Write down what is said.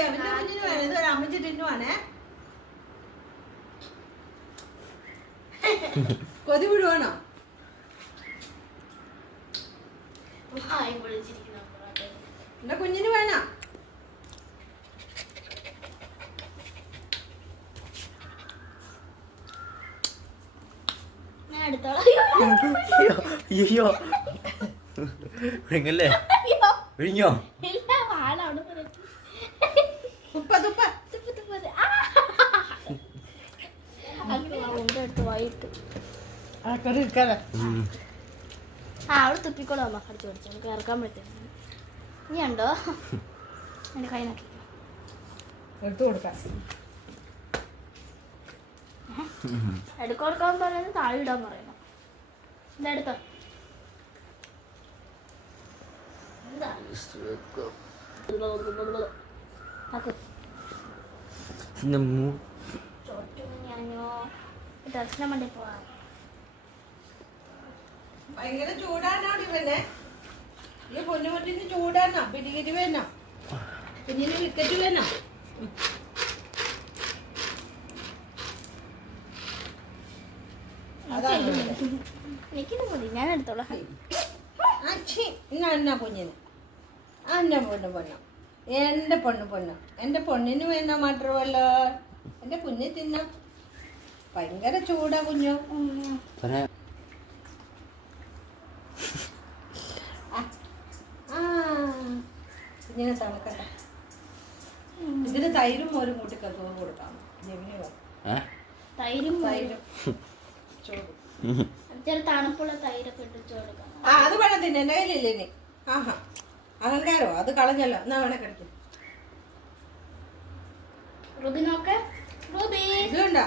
അവന്റെ കുഞ്ഞിന് വേണം. ഇത് അമ്മച്ചി തിന്നുവാണേ. കൊതി വിടുവാണോ? എന്റെ കുഞ്ഞിന് വേണോ? അയ്യോ വിഴുങ്ങല്ലേ? വിഴിഞ്ഞോ? അവിടെ തുപ്പിക്കോളൂ അമ്മ. കടിച്ചു പഠിച്ചു നമുക്ക് ഇറക്കാൻ പറ്റും. ഇനി ഉണ്ടോ എന്റെ കൈ നോക്കി എടുത്തു കൊടുക്കാം. എടുക്കാൻ പറയുന്നത് താഴെ ഇടാൻ പറയണം. ഇതെടുത്തോ. ദർശനം വേണ്ടി പോവാ. ഭയങ്കര ചൂടാണോ ഇവനെ? ഈ പൊന്നുമുട്ടിന് ചൂടാണോ? പിടികിരി വേണോ? കുഞ്ഞിന് വിക്കറ്റ് വേണോ? എനിക്കിത് മതി, ഞാൻ എടുത്തോളാം. എന്നാ കുഞ്ഞിന് അന്ന പൊണ്ണു എന്റെ പൊണ്ണു എന്റെ പൊണ്ണിന് വേണോ മാത്രമല്ലോ എന്റെ കുഞ്ഞ് തിന്ന. ഭയങ്കര ചൂടാ കുഞ്ഞു. കുഞ്ഞിനെ തണുക്കണ്ട. ഇതിന് തൈരും മോരും കൂട്ടി ചോറ് കൊടുക്കാം. തൈരും ചോറും തണുപ്പുള്ള തൈരൊക്കെ ഇട്ട് കൊടുക്കാം. അത് വേണം തിന്നെ. എന്റെ കയ്യിലില്ലേ ഇനി? ആഹാ അഹങ്കാരോ? അത് കളഞ്ഞല്ലോ. എന്നാ വേണേ കഴിക്കും. റുബി നോക്ക്. റുബി ഇത് കണ്ടോ?